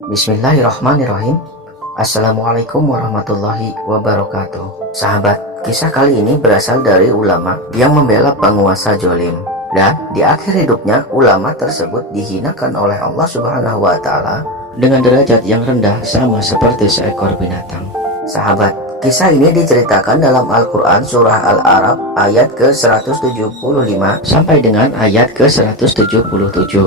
Bismillahirrahmanirrahim. Assalamualaikum warahmatullahi wabarakatuh. Sahabat, kisah kali ini berasal dari ulama yang membela penguasa jolim. Dan di akhir hidupnya, ulama tersebut dihinakan oleh Allah Subhanahu wa Ta'ala dengan derajat yang rendah, sama seperti seekor binatang. Sahabat, kisah ini diceritakan dalam Al-Quran surah Al-A'raf ayat ke-175 sampai dengan ayat ke-177.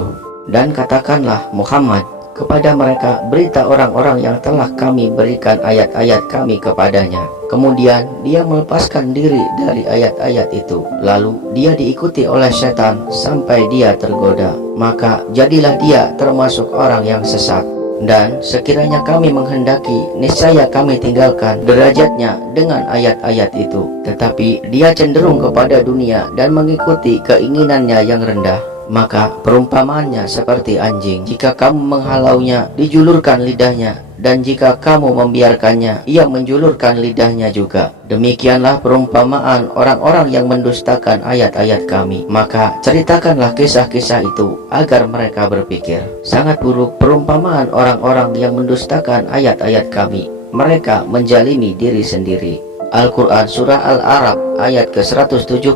Dan katakanlah Muhammad kepada mereka, berita orang-orang yang telah kami berikan ayat-ayat kami kepadanya. Kemudian dia melepaskan diri dari ayat-ayat itu. Lalu dia diikuti oleh setan sampai dia tergoda. Maka jadilah dia termasuk orang yang sesat. Dan sekiranya kami menghendaki, niscaya kami tinggalkan derajatnya dengan ayat-ayat itu. Tetapi dia cenderung kepada dunia dan mengikuti keinginannya yang rendah. Maka perumpamaannya seperti anjing. Jika kamu menghalaunya, dijulurkan lidahnya, dan jika kamu membiarkannya, ia menjulurkan lidahnya juga. Demikianlah perumpamaan orang-orang yang mendustakan ayat-ayat kami. Maka ceritakanlah kisah-kisah itu agar mereka berpikir. Sangat buruk perumpamaan orang-orang yang mendustakan ayat-ayat kami. Mereka menjalimi diri sendiri. Al-Quran surah Al-A'raf ayat ke-175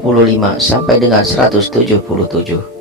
sampai dengan 177.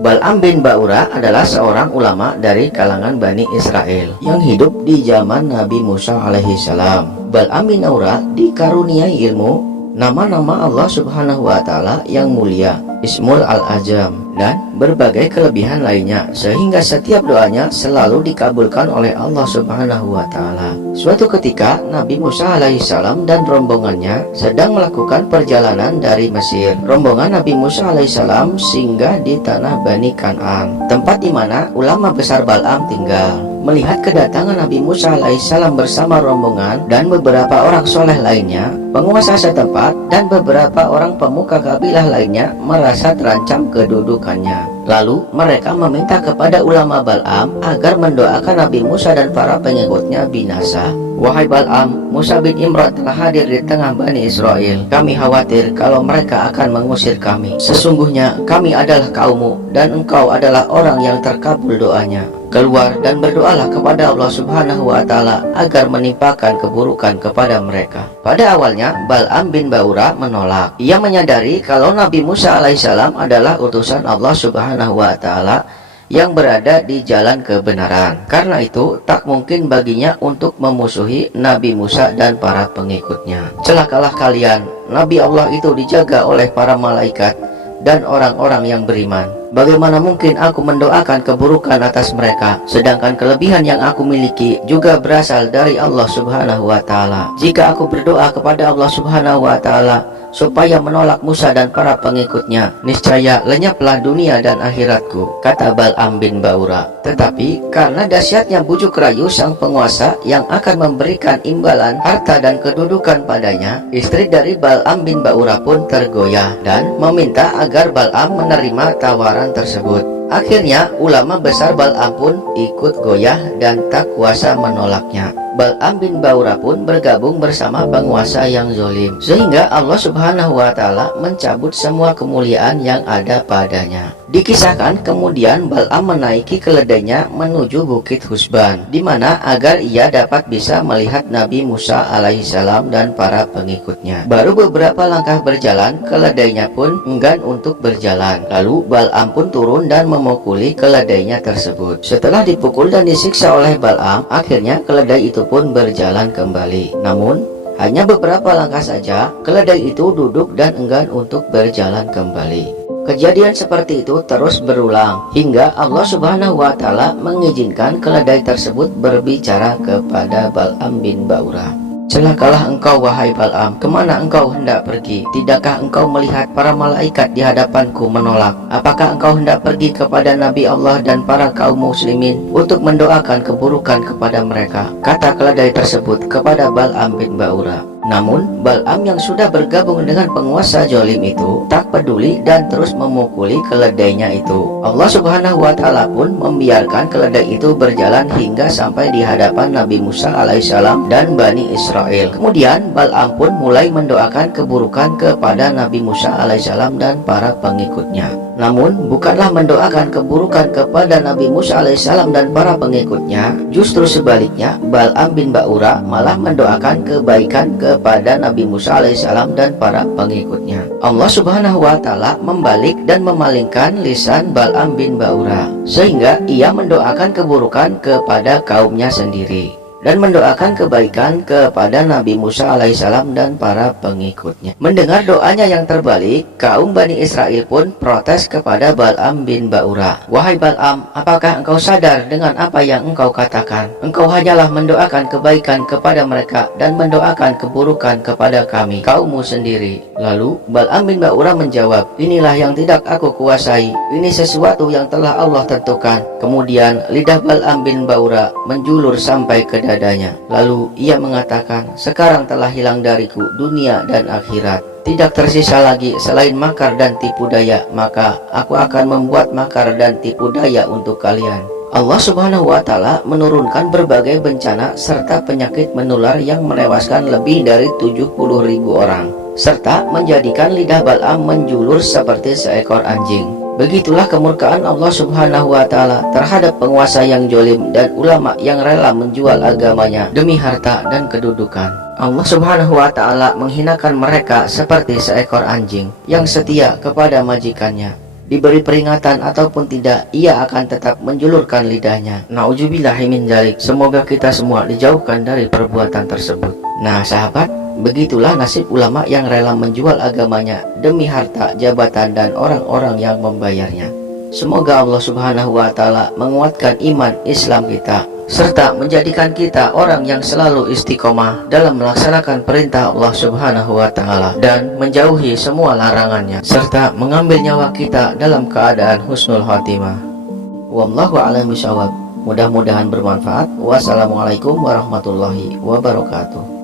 Bal'am bin Ba'ura adalah seorang ulama dari kalangan Bani Israel yang hidup di zaman Nabi Musa alaihissalam. Bal'am bin Ba'ura dikaruniai ilmu, nama-nama Allah Subhanahu wa Ta'ala yang mulia, Ismul Al-Azam, dan berbagai kelebihan lainnya, sehingga setiap doanya selalu dikabulkan oleh Allah Subhanahu wa Ta'ala. Suatu ketika Nabi Musa alaihissalam dan rombongannya sedang melakukan perjalanan dari Mesir. Rombongan Nabi Musa alaihissalam singgah di tanah Bani Kan'an, tempat di mana ulama besar Bal'am tinggal. Melihat kedatangan Nabi Musa alaihissalam bersama rombongan dan beberapa orang soleh lainnya, penguasa setempat dan beberapa orang pemuka kabilah lainnya merasa terancam kedudukannya. Lalu mereka meminta kepada ulama Bal'am agar mendoakan Nabi Musa dan para pengikutnya binasa. Wahai Bal'am, Musa bin Imran telah hadir di tengah Bani Israel. Kami khawatir kalau mereka akan mengusir kami. Sesungguhnya kami adalah kaummu dan engkau adalah orang yang terkabul doanya. Keluar dan berdoalah kepada Allah Subhanahu wa Ta'ala agar menimpakan keburukan kepada mereka. Pada awalnya Bal'am bin Ba'ura menolak. Ia menyadari kalau Nabi Musa alaihissalam adalah utusan Allah Subhanahu wa Ta'ala yang berada di jalan kebenaran. Karena itu tak mungkin baginya untuk memusuhi Nabi Musa dan para pengikutnya. Celakalah kalian, Nabi Allah itu dijaga oleh para malaikat dan orang-orang yang beriman. Bagaimana mungkin aku mendoakan keburukan atas mereka, sedangkan kelebihan yang aku miliki juga berasal dari Allah Subhanahu wa Ta'ala. Jika aku berdoa kepada Allah Subhanahu wa Ta'ala supaya menolak Musa dan para pengikutnya, niscaya lenyaplah dunia dan akhiratku, kata Bal'am bin Ba'ura. Tetapi karena dahsyatnya bujuk rayu sang penguasa yang akan memberikan imbalan harta dan kedudukan padanya, istri dari Bal'am bin Ba'ura pun tergoyah dan meminta agar Bal'am menerima tawaran tersebut. Akhirnya ulama besar Bal'am pun ikut goyah dan tak kuasa menolaknya. Bal'am bin Ba'ura pun bergabung bersama penguasa yang zolim, sehingga Allah Subhanahu wa Ta'ala mencabut semua kemuliaan yang ada padanya. Dikisahkan kemudian Bal'am menaiki keledainya menuju Bukit Husban, di mana agar ia dapat bisa melihat Nabi Musa alaihissalam dan para pengikutnya. Baru beberapa langkah berjalan, keledainya pun enggan untuk berjalan. Lalu Bal'am pun turun dan memukuli keledainya tersebut. Setelah dipukul dan disiksa oleh Bal'am, akhirnya keledai itu pun berjalan kembali. Namun hanya beberapa langkah saja, keledai itu duduk dan enggan untuk berjalan kembali. Kejadian seperti itu terus berulang hingga Allah Subhanahu wa Ta'ala mengizinkan keledai tersebut berbicara kepada Bal'am bin Ba'ura. Celakalah engkau wahai Bal'am, kemana engkau hendak pergi? Tidakkah engkau melihat para malaikat di hadapanku menolak? Apakah engkau hendak pergi kepada Nabi Allah dan para kaum muslimin untuk mendoakan keburukan kepada mereka? Kata keledai tersebut kepada Bal'am bin Ba'ura. Namun Bal'am yang sudah bergabung dengan penguasa jolim itu tak peduli dan terus memukuli keledainya itu. Allah Subhanahu wa Ta'ala pun membiarkan keledai itu berjalan hingga sampai di hadapan Nabi Musa alaihissalam dan Bani Israel. Kemudian Bal'am pun mulai mendoakan keburukan kepada Nabi Musa alaihissalam dan para pengikutnya. Namun bukanlah mendoakan keburukan kepada Nabi Musa alaihissalam dan para pengikutnya. Justru sebaliknya, Bal'am bin Ba'ura malah mendoakan kebaikan kepada Nabi Musa alaihissalam dan para pengikutnya. Allah subhanahu wa ta'ala membalik dan memalingkan lisan Bal'am bin Ba'ura, sehingga ia mendoakan keburukan kepada kaumnya sendiri dan mendoakan kebaikan kepada Nabi Musa alaihissalam dan para pengikutnya. Mendengar doanya yang terbalik, kaum Bani Israel pun protes kepada Bal'am bin Ba'ura. "Wahai Bal'am, apakah engkau sadar dengan apa yang engkau katakan? Engkau hanyalah mendoakan kebaikan kepada mereka dan mendoakan keburukan kepada kami, kaummu sendiri." Lalu Bal'am bin Ba'ura menjawab, "Inilah yang tidak aku kuasai. Ini sesuatu yang telah Allah tentukan." Kemudian lidah Bal'am bin Ba'ura menjulur sampai ke dadanya. Lalu ia mengatakan, "Sekarang telah hilang dariku dunia dan akhirat. Tidak tersisa lagi selain makar dan tipu daya, maka aku akan membuat makar dan tipu daya untuk kalian." Allah subhanahu wa ta'ala menurunkan berbagai bencana serta penyakit menular yang menewaskan lebih dari 70.000 orang, serta menjadikan lidah Bal'am menjulur seperti seekor anjing. Begitulah kemurkaan Allah subhanahu wa ta'ala terhadap penguasa yang jolim dan ulama yang rela menjual agamanya demi harta dan kedudukan. Allah subhanahu wa ta'ala menghinakan mereka seperti seekor anjing yang setia kepada majikannya. Diberi peringatan ataupun tidak, ia akan tetap menjulurkan lidahnya. Na'udzubillahi min dzalik. Semoga kita semua dijauhkan dari perbuatan tersebut. Nah sahabat, begitulah nasib ulama yang rela menjual agamanya demi harta, jabatan, dan orang-orang yang membayarnya. Semoga Allah subhanahu wa ta'ala menguatkan iman Islam kita, serta menjadikan kita orang yang selalu istiqomah dalam melaksanakan perintah Allah subhanahu wa ta'ala dan menjauhi semua larangannya, serta mengambil nyawa kita dalam keadaan husnul khotimah. Wallahu a'lam bishawab. Mudah-mudahan bermanfaat. Wassalamualaikum warahmatullahi wabarakatuh.